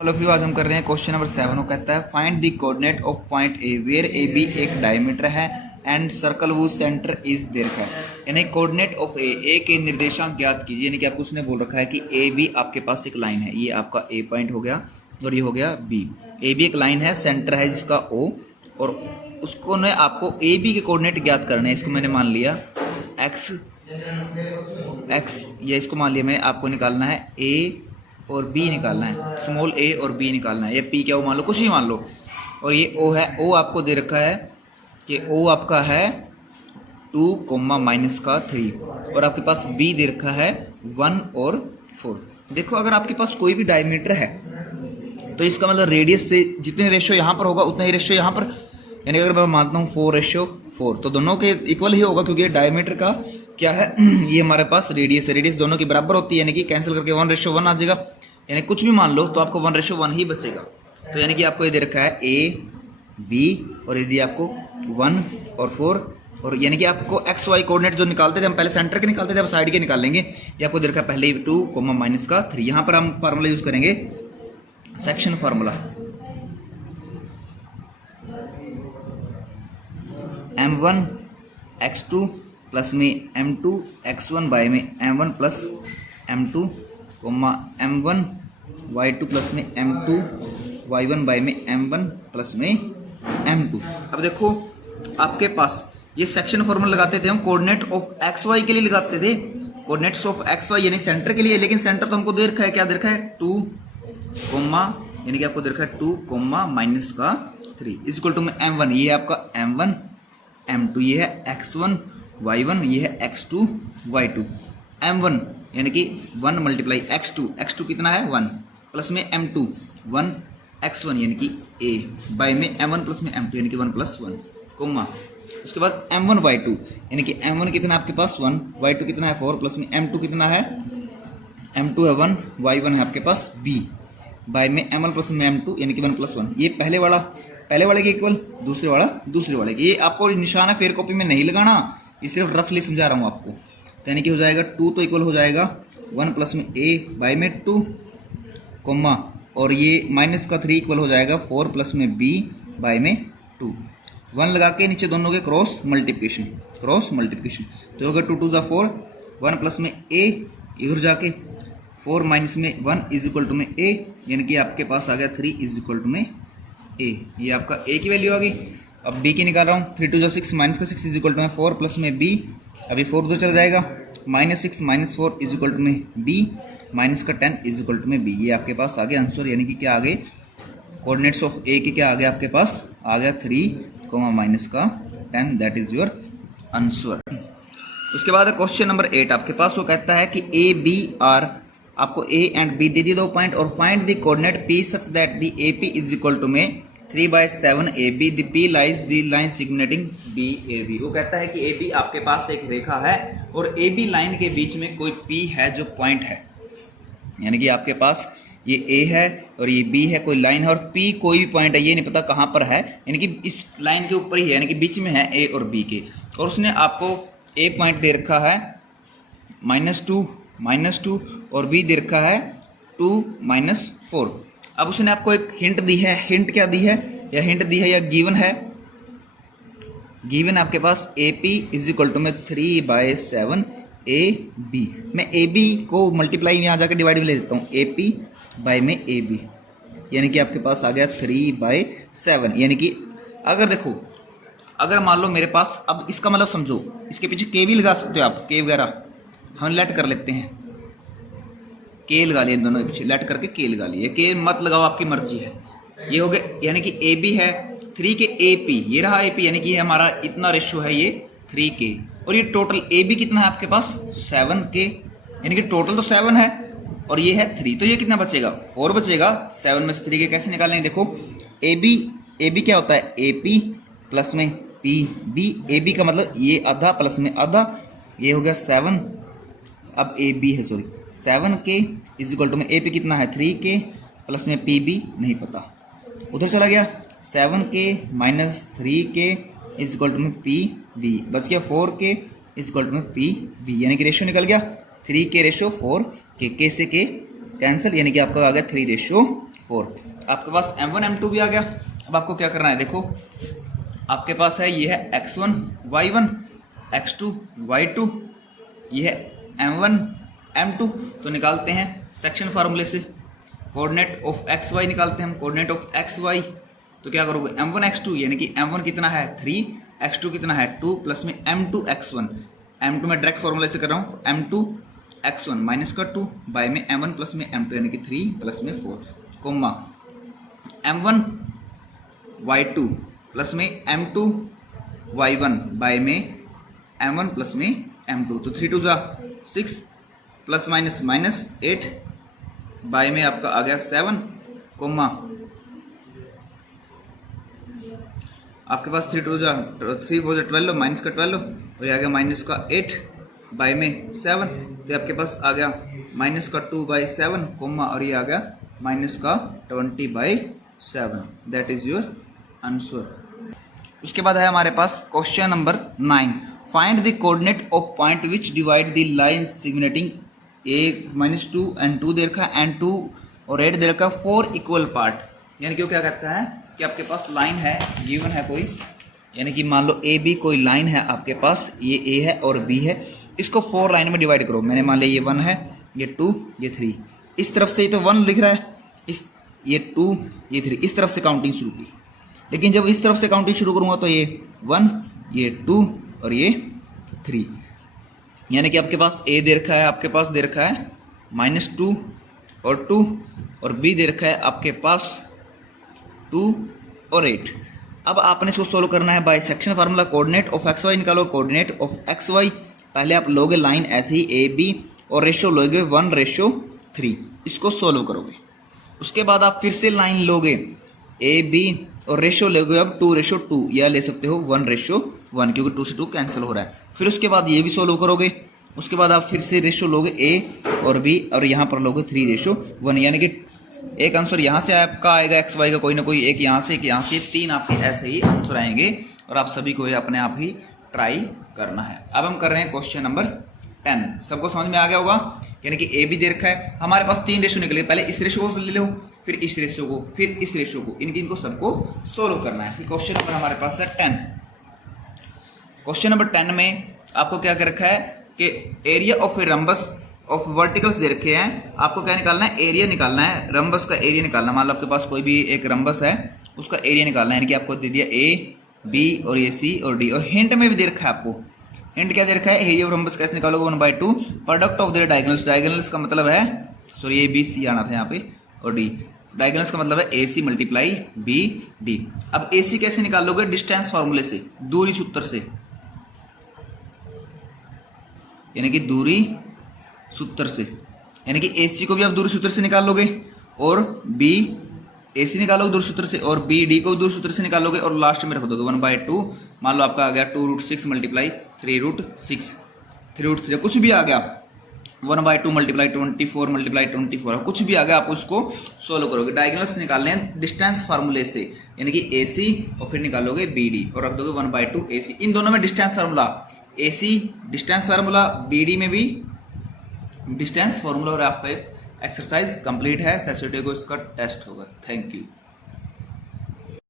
Hello few, आज हम कर रहे हैं क्वेश्चन नंबर 7। वो कहता है find the coordinate of point A where A B एक डायमीटर है and circle whose centre is there है। यानी कोऑर्डिनेट ऑफ ए के निर्देशांक ज्ञात कीजिए। यानी कि आपको उसने बोल रखा है कि ए बी आपके पास एक लाइन है, ये आपका ए पॉइंट हो गया और ये हो गया बी। ए बी एक लाइन है, सेंटर है जिसका ओ, और उसको ने आपको ए बी के कोऑर्डिनेट ज्ञात करने हैं। इसको मैंने मान लिया एक्स, या इसको मान लिया मैं, आपको निकालना है ए और बी निकालना है, स्मॉल ए और बी निकालना है, या पी क्या हो मान लो, कुछ ही मान लो। और ये ओ है, ओ आपको दे रखा है कि ओ आपका है 2, -3, और आपके पास बी दे रखा है 1 और 4। देखो अगर आपके पास कोई भी डायमीटर है तो इसका मतलब रेडियस से जितने रेशियो यहाँ पर होगा उतना ही रेशियो यहाँ पर, यानी अगर मैं मानता हूँ 4:4 तो दोनों के इक्वल ही होगा, क्योंकि डायमीटर का क्या है ये हमारे पास रेडियस है, रेडियस दोनों की बराबर होती है, यानी कि कैंसिल करके 1:1 आ जाएगा। यानी कुछ भी मान लो तो आपको 1:1 ही बचेगा। तो यानी कि आपको ये दे रखा है ए बी, और ये दिया आपको 1 और 4, और यानी कि आपको एक्स वाई कोऑर्डिनेट जो निकालते थे हम, पहले सेंटर के निकालते थे, अब साइड के निकाल लेंगे। ये आपको दे रखा है पहले 2, -3। यहाँ पर हम फार्मूला यूज करेंगे section formula, m1 x2 plus में m2 x1 बाय में m1 plus m2, m1 y2 plus में m2 y1 बाय में m1 प्लस में m2। अब देखो आपके पास ये सेक्शन फॉर्मूला लगाते थे हम कोऑर्डिनेट ऑफ एक्स वाई के लिए लगाते थे, कोऑर्डिनेट्स ऑफ एक्स वाई यानी सेंटर के लिए, लेकिन सेंटर तो हमको दे रखा है, क्या दे रखा है 2, यानी कि आपको दे रखा है 2, -3 इज इक्वल टू में m1, ये है आपका m1 m2, ये है x1 y1, ये है x2 y2। m1 यानी कि 1 × x2 कितना है 1, प्लस में m2 1 x1 यानी कि a, बाय में m1 प्लस में m2 यानी कि 1 + 1, कोमा। उसके बाद m1 y2 यानी कि m1 कितना है आपके पास 1, y2 कितना है 4, प्लस में m2 कितना है, m2 है 1, y1 है आपके पास b, बाय में m1 प्लस में m2 यानी कि 1 + 1। ये पहले वाले के इक्वल, दूसरे वाले के। ये आपको निशान है, फेयर कॉपी में नहीं लगाना, ये सिर्फ रफली समझा रहा हूँ आपको। तो यानी कि हो जाएगा 2 तो इक्वल हो जाएगा 1 प्लस में a बाय में 2, कोमा, और ये -3 इक्वल हो जाएगा 4 प्लस में b बाय में 2। 1 लगा के नीचे दोनों के क्रॉस मल्टीप्लिकेशन, तो होगा 2 × 2 = 4, 1 प्लस में a इधर जाके 4 माइनस में 1 इज इक्वल टू में a, यानी कि आपके पास आ गया 3 इज इक्वल टू में a। ये आपका a की वैल्यू आ गई। अब b की निकाल रहा हूँ, 3 × 2 = 6, -6 इज इक्वल टू में 4 प्लस में b, अभी 4 उधर चला जाएगा, -6 - 4 इज इक्वल टू में b, -10 इज इक्वल टू में b। ये आपके पास आ गया आंसर, यानी कि क्या आ गए कोऑर्डिनेट्स ऑफ a के, क्या आ गया आपके पास आ गया 3, -10, दैट इज योर आंसर। उसके बाद क्वेश्चन नंबर 8 आपके पास, वो कहता है कि ए बी आर, आपको ए एंड बी दे दिए 2 पॉइंट, और find the coordinate P such that the A P is equal to में 3/7 A B, the P lies the line सिग्नेटिंग बी ए बी। वो कहता है कि ए बी आपके पास एक रेखा है और ए बी लाइन के बीच में कोई पी है जो पॉइंट है, यानी कि आपके पास ये ए है और ये बी है, कोई लाइन है, और पी कोई भी पॉइंट है, ये नहीं पता कहाँ पर है, यानी कि इस लाइन के ऊपर ही है, यानी कि बीच में है ए और बी के। और उसने आपको ए पॉइंट दे रखा है -2 और बी दे रखा है 2 - 4। अब उसने आपको एक हिंट दी है, हिंट क्या दी है, या गिवन है, गिवन आपके पास A P is equal to में 3/7 ए बी। मैं ए बी को मल्टीप्लाई यहाँ जाकर डिवाइड में ले लेता हूँ, ए पी बाय में ए बी, यानी कि आपके पास आ गया 3/7। यानी कि अगर देखो, अगर मान लो मेरे पास, अब इसका मतलब समझो, इसके पीछे के भी लगा सकते हो आप, के वगैरह हम लेट कर लेते हैं, के लगा लिए, दोनों के पीछे लेट करके के लगा लिए, के मत लगाओ, आपकी मर्जी है। ये हो गया, यानी कि ए बी है 3 के ए पी, ये रहा ए पी, यानी कि ये हमारा इतना रेशियो है, ये 3 के, और ये टोटल ए बी कितना है आपके पास 7 के, यानी कि टोटल तो 7 है और ये है 3, तो ये कितना बचेगा 4 बचेगा। 7 में से 3 के कैसे निकालेंगे, देखो ए बी क्या होता है, ए पी प्लस में पी बी, ए बी का मतलब ये आधा प्लस में आधा, ये हो गया 7, अब ए बी है 7 के इज इक्वल टू में ए पी कितना है 3 के, प्लस में पी बी नहीं पता, उधर चला गया, 7 के -3 के इज इक्वल टू में पी बी, बच गया 4 के इज इक्वल टू में पी बी, यानी कि रेशियो निकल गया 3 के रेशियो 4 के से के कैंसिल, यानी कि आपका आ गया 3:4। 4। आपके पास m1 m2 भी आ गया। अब आपको क्या करना है, देखो आपके पास है ये है x1 y1 x2 y2, ये है m1 m2। तो निकालते हैं सेक्शन फार्मूले से, कोऑर्डिनेट ऑफ एक्स वाई निकालते हैं हम, कोऑर्डिनेट ऑफ एक्स वाई। तो क्या करोगे, m1 x2 यानी कि m1 कितना है 3, x2 कितना है 2 प्लस में m2 x1, m2 में डायरेक्ट फॉर्मूले से कर रहा हूँ, m2 x1 माइनस का 2 बाय में m1 प्लस में m2 यानी कि 3 प्लस में 4, कोमा m1 y2 प्लस में m2 y1 बाय में m1 प्लस में m2। तो 3 2 जा 6 प्लस माइनस माइनस 8 बाय में आपका आ गया 7, कोमा आपके पास 3 2 जा 3 4 जा 12 माइनस का 12 और ये आ गया माइनस का 8 बाय में 7। तो आपके पास आ गया माइनस का 2 बाई 7, कोमा और ये आ गया माइनस का 20 by 7। That is your answer. उसके बाद है हमारे पास question number 9, find the coordinate of point which divide the line सिग्नेटिंग -2 एंड 2 दे रखा है एंड 2 और 8 दे रखा है 4 इक्वल पार्ट। यानी कि वो क्या कहता है कि आपके पास लाइन है, गिवन है कोई, यानी कि मान लो ए बी कोई लाइन है आपके पास, ये ए है और बी है, इसको 4 लाइन में डिवाइड करो। मैंने मान लिया ये 1 है, ये 2, ये 3, इस तरफ से ये तो 1 लिख रहा है, इस ये 2 ये 3, इस तरफ से काउंटिंग शुरू की। लेकिन जब इस तरफ से काउंटिंग शुरू करूँगा तो ये 1 ये 2 और ये 3, यानी कि आपके पास ए दे रखा है, आपके पास दे रखा है -2 और 2 और बी दे रखा है आपके पास 2 और 8। अब आपने इसको सोल्व करना है by section formula, coordinate of X Y निकालो, कोऑर्डिनेट ऑफ एक्स वाई। पहले आप लोगे लाइन ऐसे ही ए बी और रेशो लोगे 1:3, इसको सोल्व करोगे। उसके बाद आप फिर से लाइन लोगे ए बी और रेशो लोगे अब 2:2 या ले सकते हो 1:1 क्योंकि 2 से 2 कैंसिल हो रहा है। फिर उसके बाद ये भी सोल्व करोगे। उसके बाद आप फिर से रेशो लोगे ए और बी और यहाँ पर लोगे 3:1, यानी कि एक आंसर यहाँ से आपका आएगा एक्स वाई का कोई ना कोई, एक यहाँ से, एक यहाँ से, 3 आपके ऐसे ही आंसर आएंगे और आप सभी को ये अपने आप ही ट्राई करना है। अब हम कर रहे हैं क्वेश्चन नंबर 10। सबको समझ में आ गया होगा, यानी कि ए बी दे रखा है, हमारे पास 3 रेशो निकले, पहले इस रेशो को ले लो, फिर इस रेशो को, फिर इस रेशो को, इनको सबको सोल्व करना है। फिर क्वेश्चन नंबर हमारे पास है 10। क्वेश्चन नंबर 10 में आपको क्या कर रखा है कि area of a rhombus of verticals दे रखे हैं, आपको क्या निकालना है, एरिया निकालना है, रंबस का एरिया निकालना। मान लो आपके पास कोई भी एक रंबस है, उसका एरिया निकालना है, यानी कि आपको दे दिया ए बी और ये सी और डी, और हिंट में भी दे रखा है आपको, हिंट क्या दे रखा है, एरिया ऑफ रंबस कैसे निकालोगे 1/2 product of their diagonals. Diagonals का मतलब है, सॉरी ए बी सी आना था यहाँ पे, और डी, डायगोनल्स का मतलब है ए सी मल्टीप्लाई बी डी। अब ए सी कैसे निकालोगे, डिस्टेंस फार्मूले से, दूरी सूत्र से, यानी कि दूरी सूत्र से, यानी कि ए सी को भी आप दूरी सूत्र से निकालोगे और बी ए सी निकालोगे दूरी सूत्र से और बी डी को दूरी सूत्र से निकालोगे और लास्ट में रख दोगे 1/2। मान लो आपका आ गया 2√6 मल्टीप्लाई 3√6, 3√3 कुछ भी आ गया, 1/2 मल्टीप्लाई 24 मल्टीप्लाई 24, कुछ भी आ गया, आप उसको सोल्व करोगे। डायगोनल्स निकालने हैं डिस्टेंस फार्मूले से, यानी कि ए सी और फिर निकालोगे बी डी और रख दोगे 1/2 ए सी। इन दोनों में डिस्टेंस फार्मूला, ए सी डिस्टेंस फार्मूला, बी डी में भी डिस्टेंस फार्मूला, और आपका एक एक्सरसाइज कंप्लीट है। सैटरडे को इसका टेस्ट होगा। Thank you.